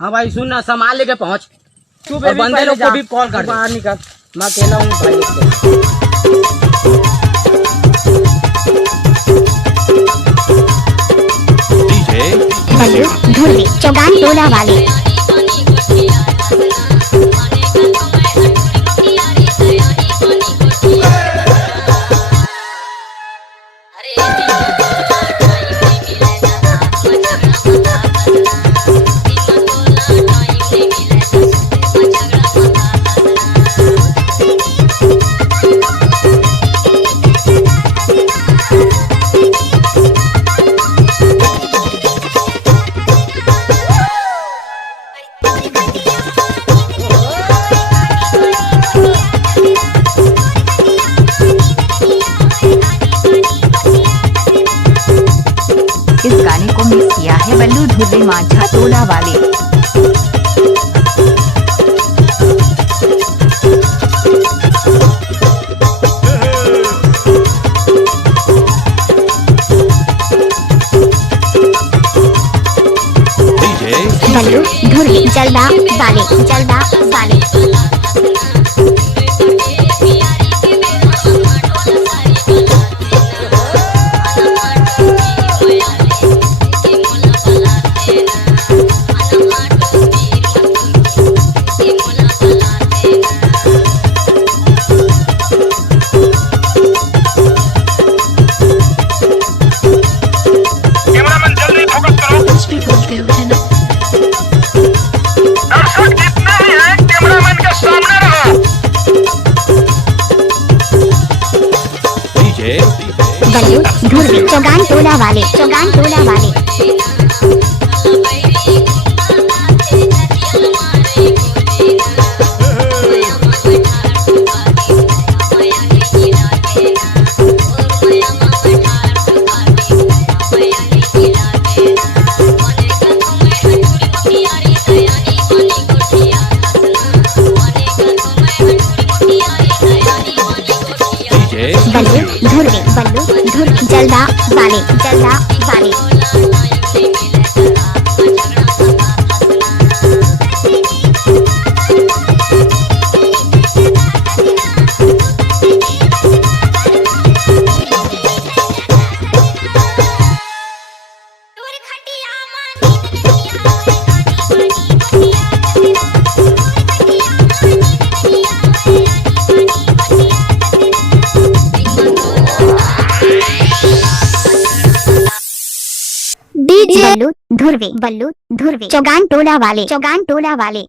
हाँ भाई सुन ना, सामान लेके पहुंच। तू और बेबी बंदे पहले लोग जा, को भी कॉल कर तू दे। बाहर निकल। मैं अकेला हूँ भाई लोग से। बल्लू धुर्वे चौगान टोला वाले। इस गाने को मिक्स किया है बल्लू धुर्वे माझा टोला वाले। बल्लू धुर्वे जलदा वाले। कैमरामैन जल्दी फोकस करो। कुछ भी बोल रहे हो है ना। दर्शक जितने भी हैं कैमरामैन के सामने रहो। बल्लू धुर्वे चौगान टोला वाले। बल्लू धुर्वे जलदा वाले। बल्लू धुर्वे चौगान टोला वाले।